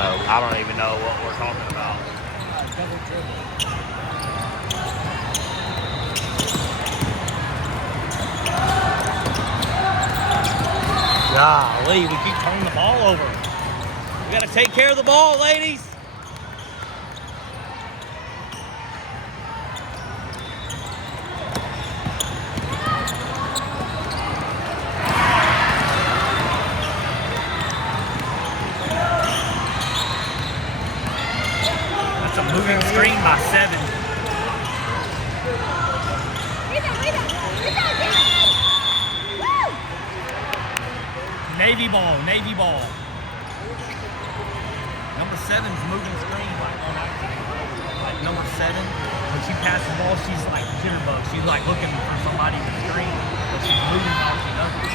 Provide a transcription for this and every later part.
know. I don't even know what we're talking about. Golly, we keep turning the ball over. We got to take care of the ball, ladies. That's a moving screen by 7. Navy ball, Navy ball. Number 7's moving screen like number 7. When she passes the ball, she's like jitterbug. She's like looking for somebody to screen, but she's moving while she does it.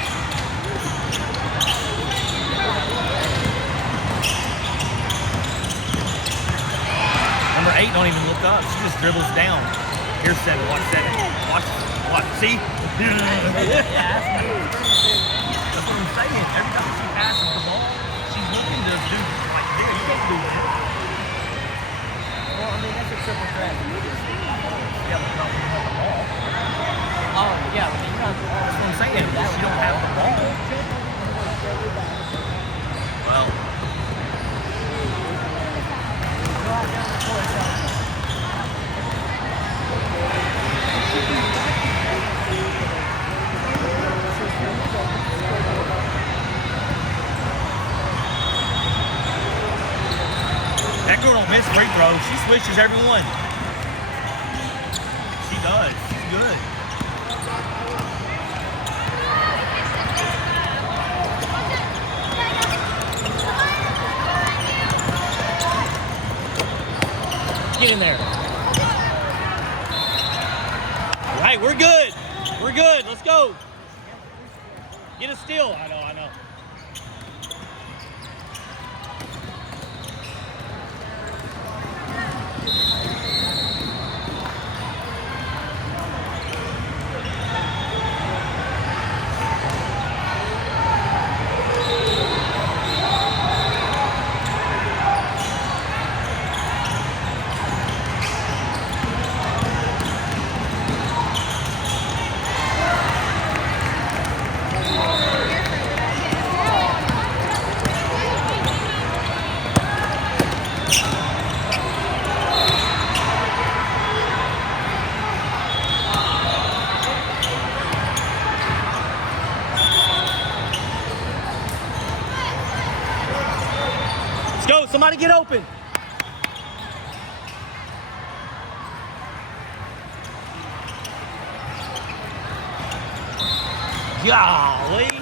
Number 8 don't even look up. She just dribbles down. Here's 7. Watch 7. Watch. See? That's what I'm saying. Every time she passes the ball, she's looking to do like this. You can't do that. Well, I mean, that's a triple threat. Yeah, but not with the ball. Oh, yeah, but you're not. That's what I'm saying. She don't have the ball. Well. That girl don't miss free throws. She switches every one. She does. She's good. Get in there. All right, we're good. We're good. Let's go. Get a steal. I know. Let's go. Somebody get open. Golly.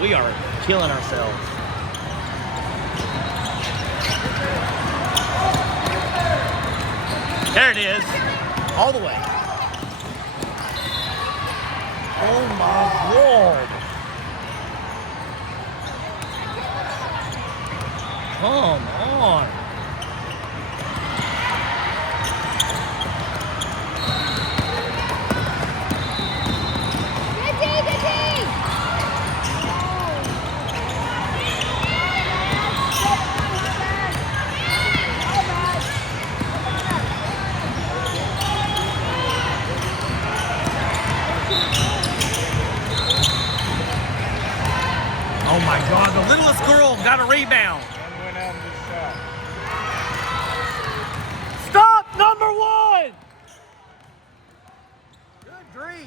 We are killing ourselves. There it is. All the way. Oh my Lord. Come on. Oh my God, the littlest girl got a rebound. Stop, number 1! Good grief.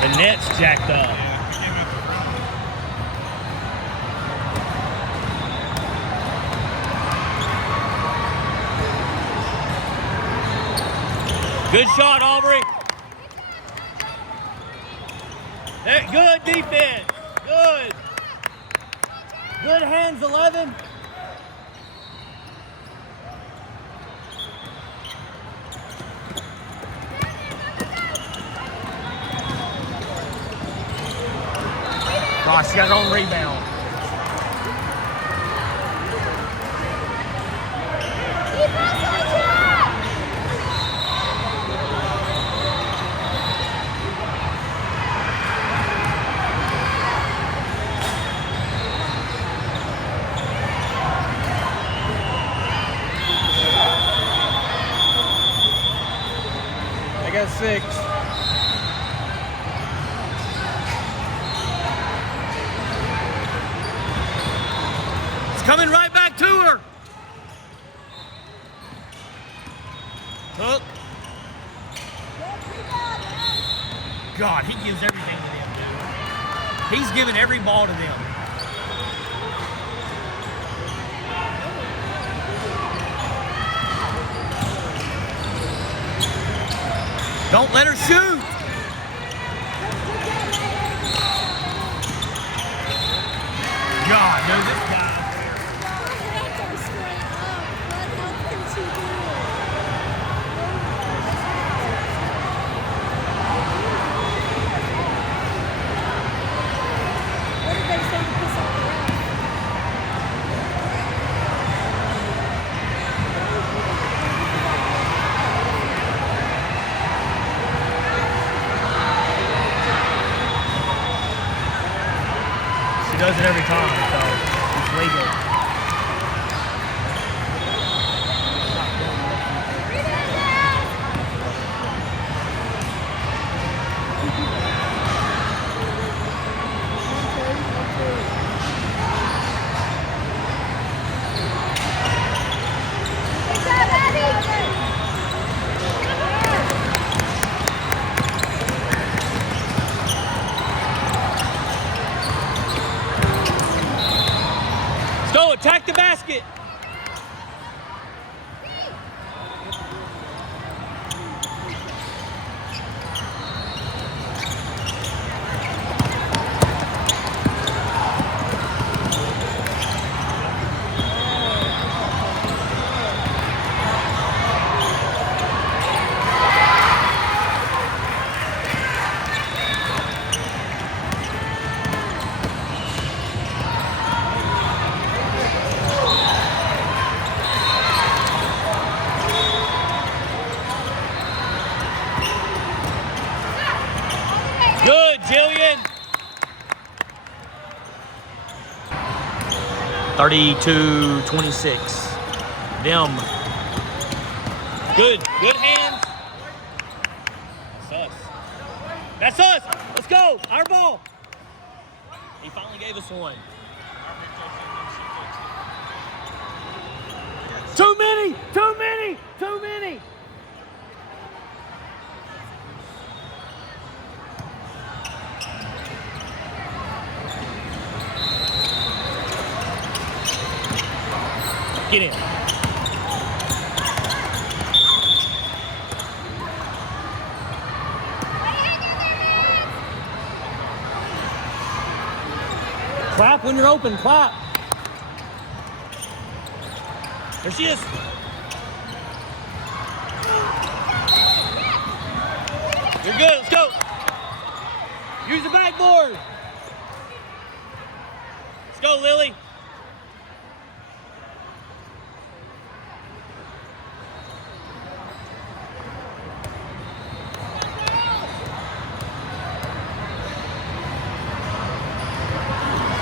The net's jacked up. Good shot, Aubrey. There, good defense. Good. Good hands, 11. Gosh, she got her own rebound. I got 6. It's coming right back to her. Hook. God, he gives everything to them, dude. He's giving every ball to them. Don't let her shoot. God, dude, this guy. She does it every time, so it's legal. Let's go, attack the basket. Good, Jillian. 32-26. Them. Good hands. That's us. That's us. Let's go. Our ball. He finally gave us one. Too many. Get in. Clap when you're open, clap. There she is. You're good, let's go. Use the backboard. Let's go, Lily.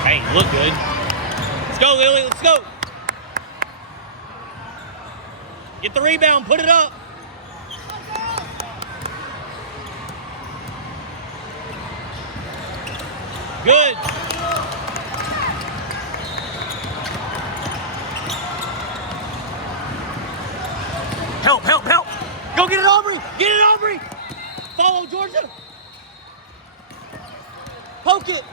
Hey, look good. Let's go, Lily. Let's go. Get the rebound. Put it up. Good. Help. Go get it, Aubrey. Get it, Aubrey. Follow, Georgia. Poke it.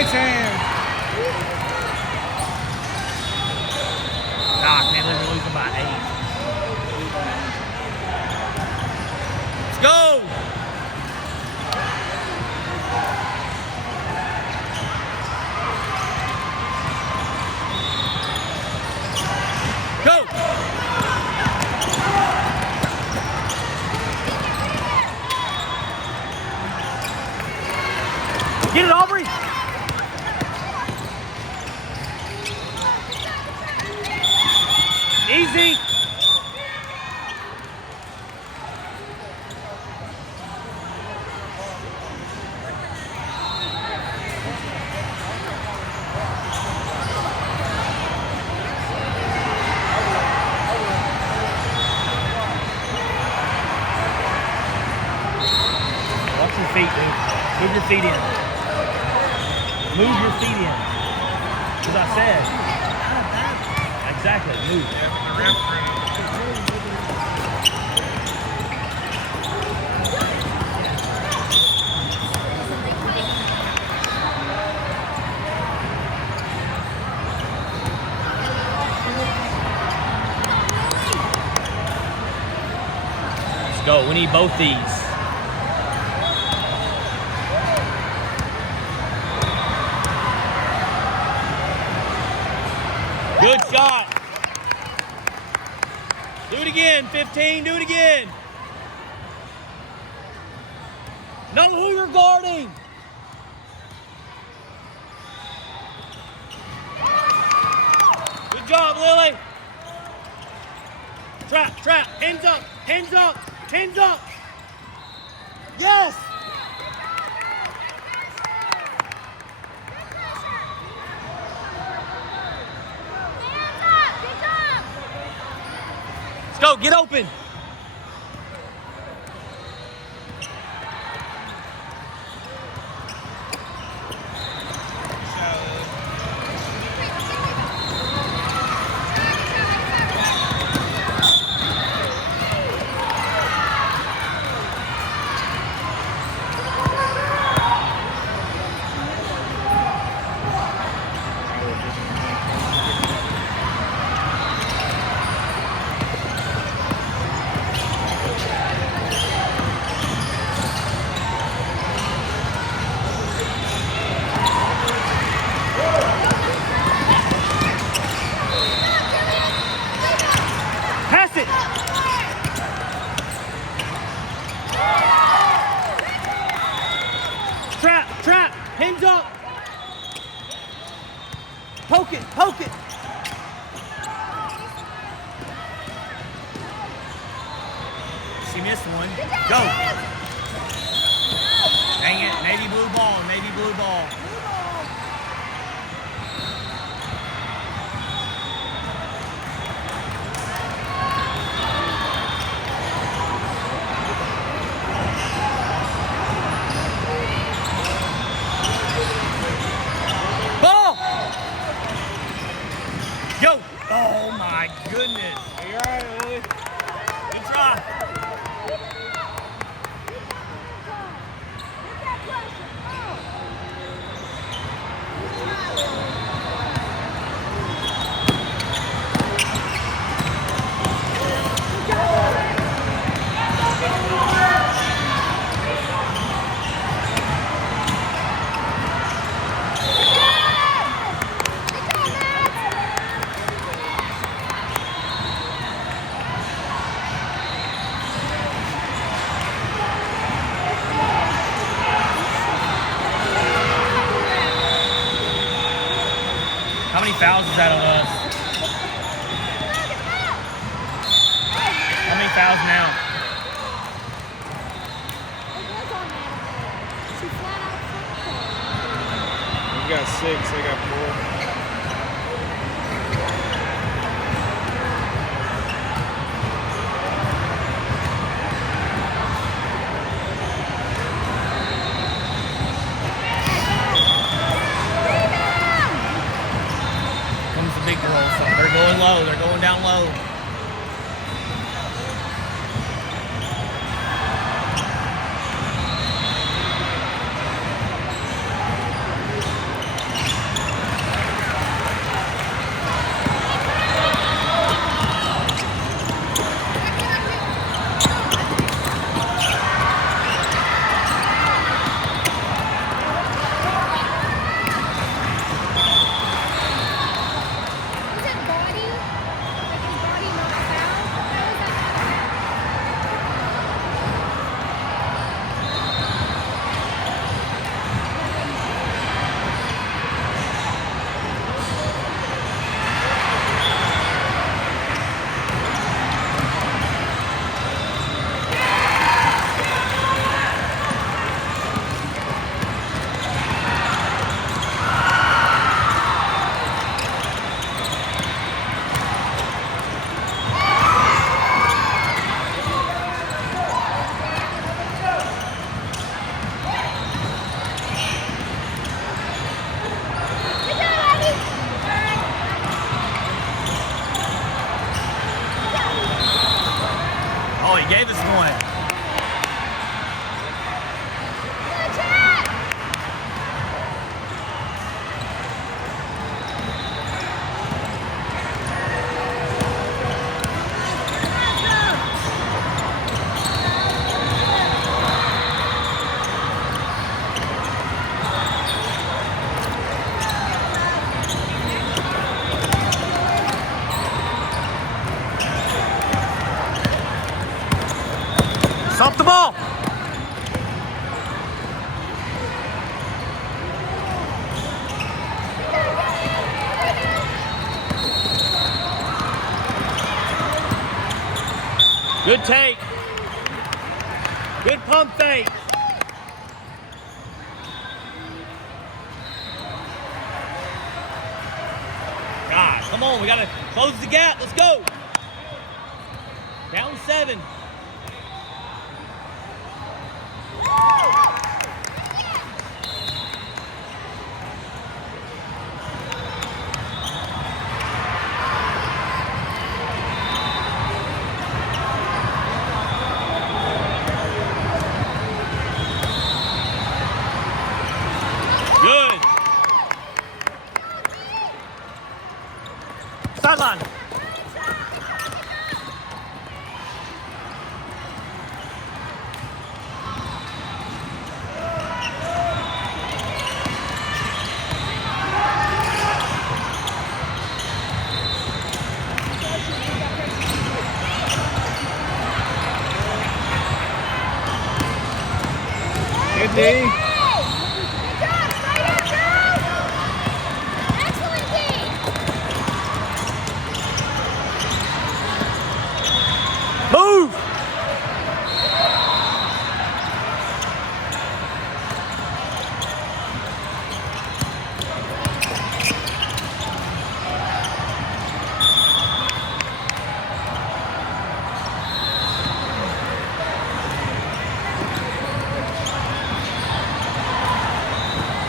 Nice hand. Doc, man, they're losing by 8. Let's go! Go! Get it, Aubrey! Easy! Watch your feet, dude. Move your feet in. Move your feet in. As I said. Exactly, move. Let's go. We need both these. Good shot. Do it again, 15. Do it again. Know who you're guarding. Good job, Lily. Trap, trap. Hands up, hands up, hands up. Yes. Go, get open. Pass it. Trap, trap, hands up. Poke it, poke it. She missed one. Go. Dang it, navy blue ball, navy blue ball. Yo! Oh my goodness! Are you alright, Lily? Good try. How many fouls is that on us? How many fouls now? We got 6, they got 4. Big girls, so they're going low, they're going down low. Good take. Good pump fake. God, come on. We got to close the gap. Let's go. Down 7. Good. Sideline. Good D. Move!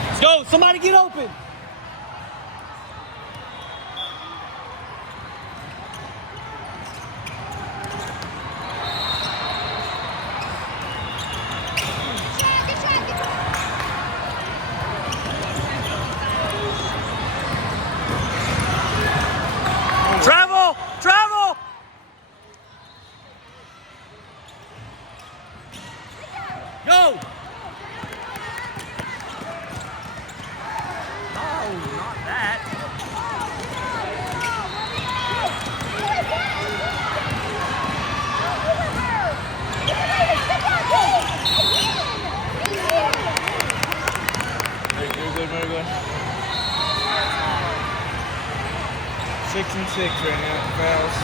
Let's go! Somebody get open! Travel! Travel! Go! No, not that. Very good. 6 and 6 right now. Fouls.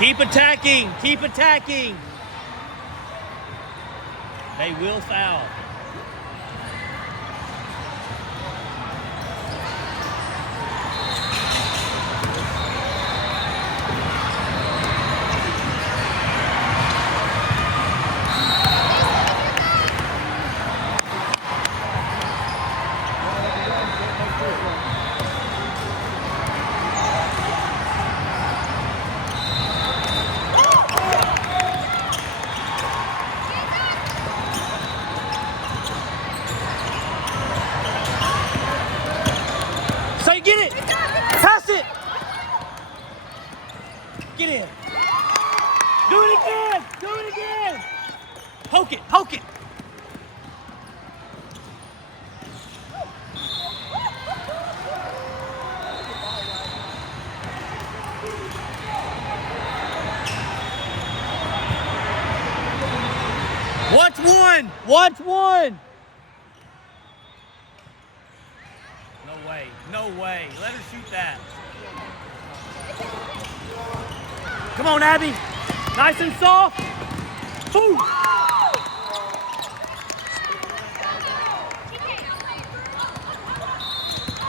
Keep attacking. Keep attacking. They will foul. So get it. Pass it. Get in. Do it again. Do it again. Poke it. Poke it. Watch one. Watch one. No way. No way. Let her shoot that. Come on, Abby. Nice and soft. Ooh.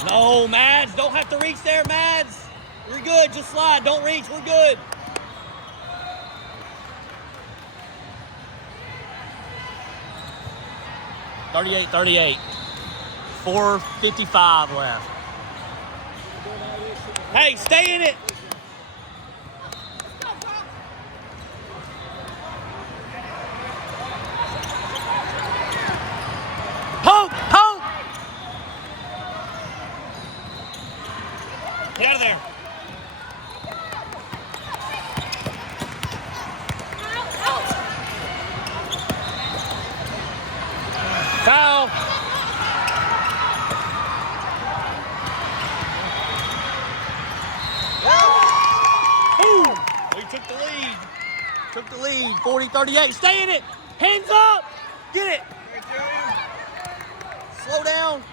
No, Mads. Don't have to reach there, Mads. You're good. Just slide. Don't reach. We're good. $38-38. 4:55 left. Hey, stay in it. Poke, poke. Get out of there. Foul. Took the lead, 40-38. Stay in it. Hands up. Get it. Slow down.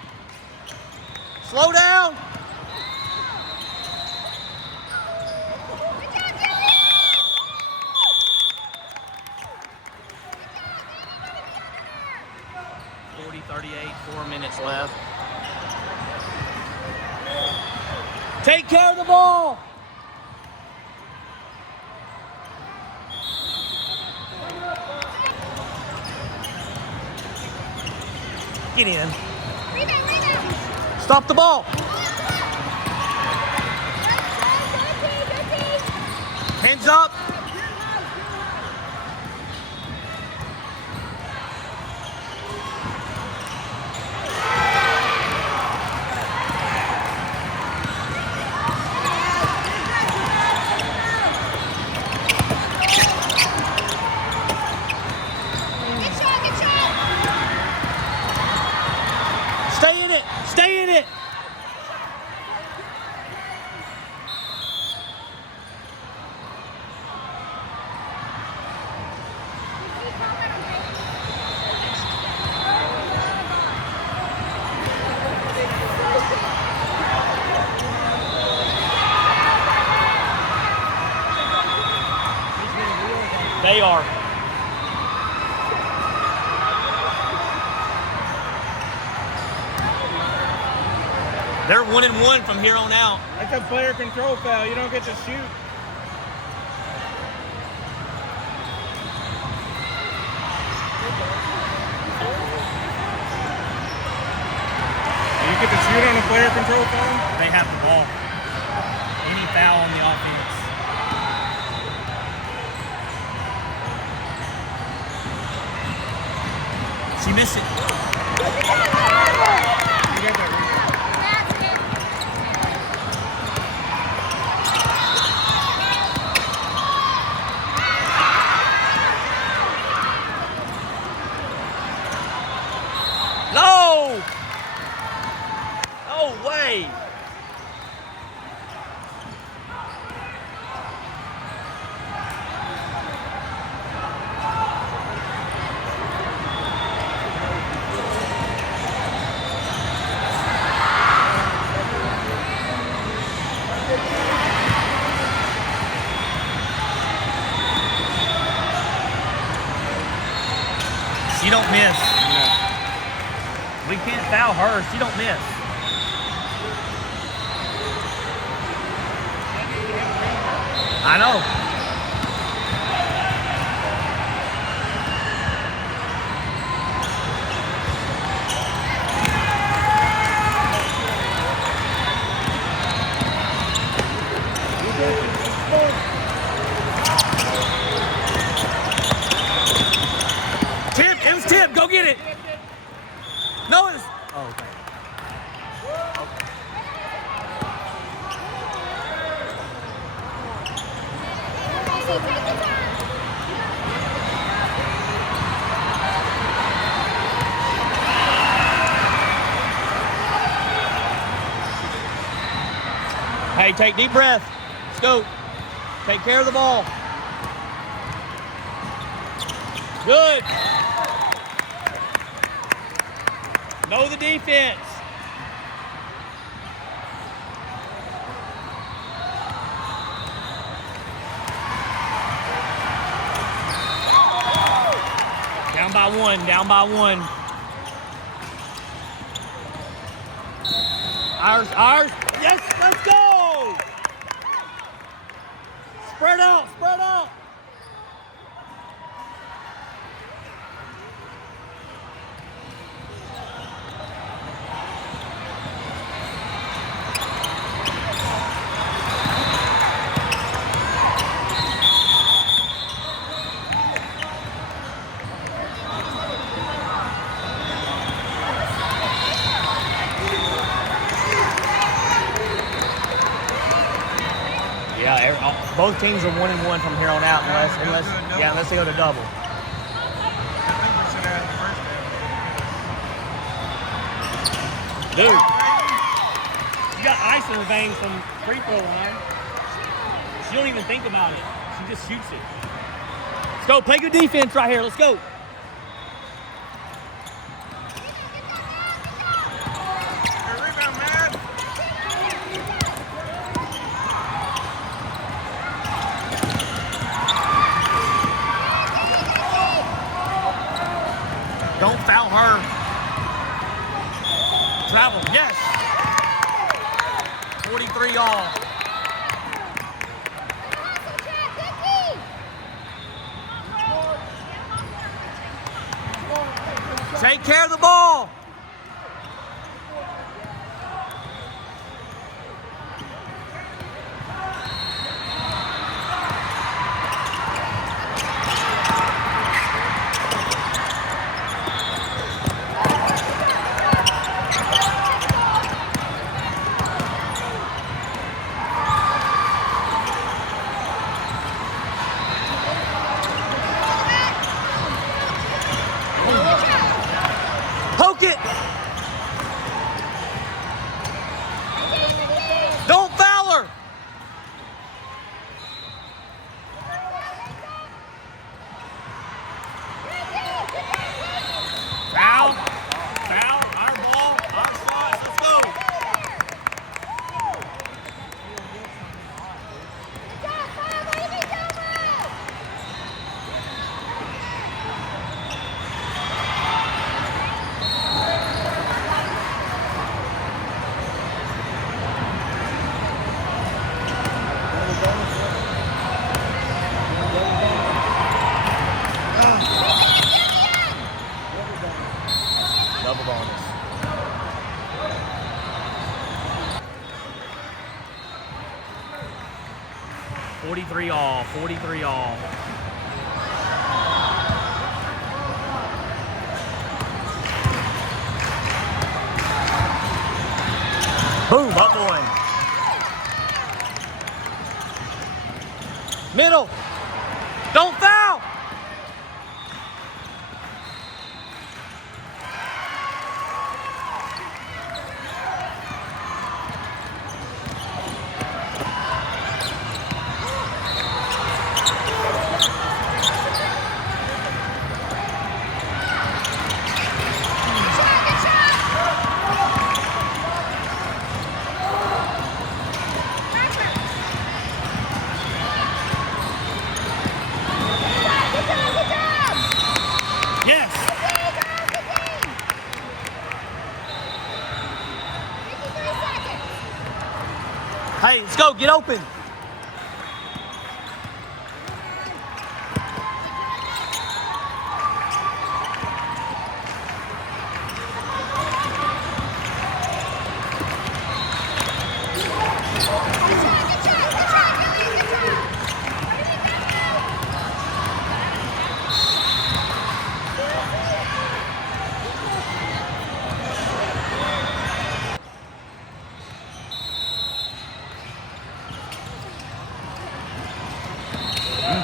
Slow down. .38, 4 minutes left. Take care of the ball. Get in. Stop the ball. Hands up. Stay in it! They are. They're 1-1 from here on out. That's a player control foul. You don't get to shoot. You get to shoot on a player control foul? They have the ball. Any foul on the offense. She missed it. You got that right. No! No way! She don't miss. No. We can't foul her. She don't miss. I know. Tip, it was Tip. Go get it. No, it's. Oh, okay. Hey, take deep breath. Let's go. Take care of the ball. Good. Know the defense. Down by one, down by one. Ours. Yes, let's go. Spread out, spread out. Yeah, both teams are 1-1 from here on out, unless they go to double. Dude, she got ice in her veins from free throw line. She don't even think about it. She just shoots it. Let's go. Play good defense right here. Let's go. Rebound, man. Don't foul her. Travel. Yes. 43 all. Take care of the ball. Poke it. Don't foul her. Foul. Foul. Our ball. Our shots. Let's go. Double bonus. $43 all. $43 all. Boom, up one. Middle. Don't foul. Yes. Hey, let's go. Get open.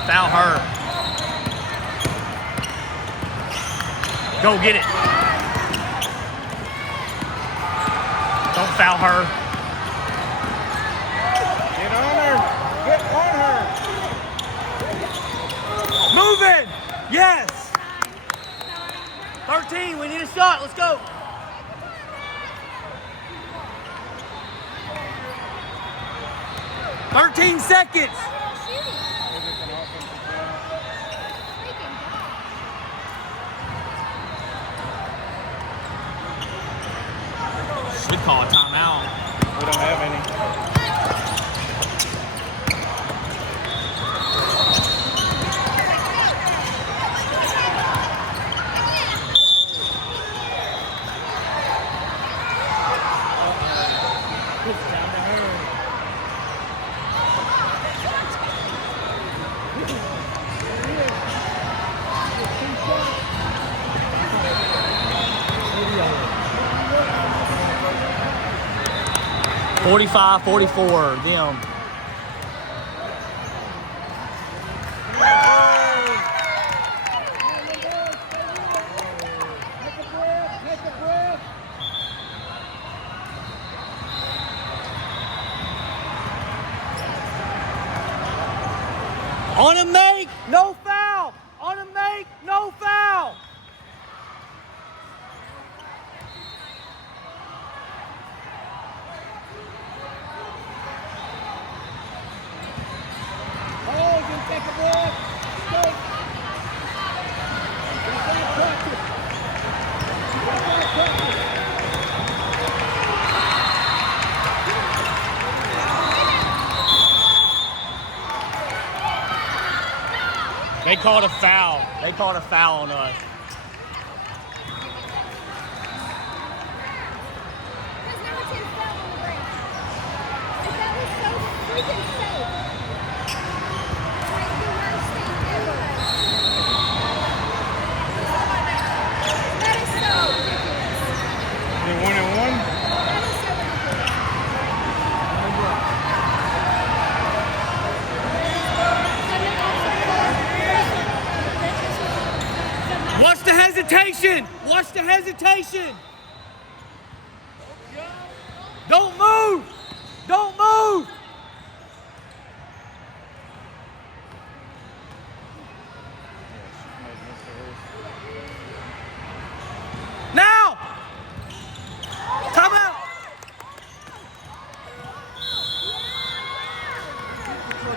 Foul her. Go get it. Don't foul her. Get on her. Get on her. Moving. Yes. 13. We need a shot. Let's go. "13 seconds. Should call a timeout. We don't have any. It's down to her. 45-44, them. On a make, no foul. They called a foul. They called a foul on us. Because number 10 fell on the ground. And that was so freaking safe. Like the worst thing ever. That is so ridiculous. They're 1-1? That is so ridiculous. Watch the hesitation. Watch the hesitation. Don't move. Don't move. Now. Come out.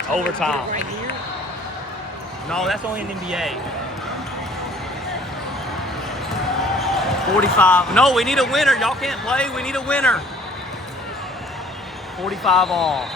Overtime. Right here. No, that's only in NBA. 45. No, we need a winner. Y'all can't play. We need a winner. 45 all.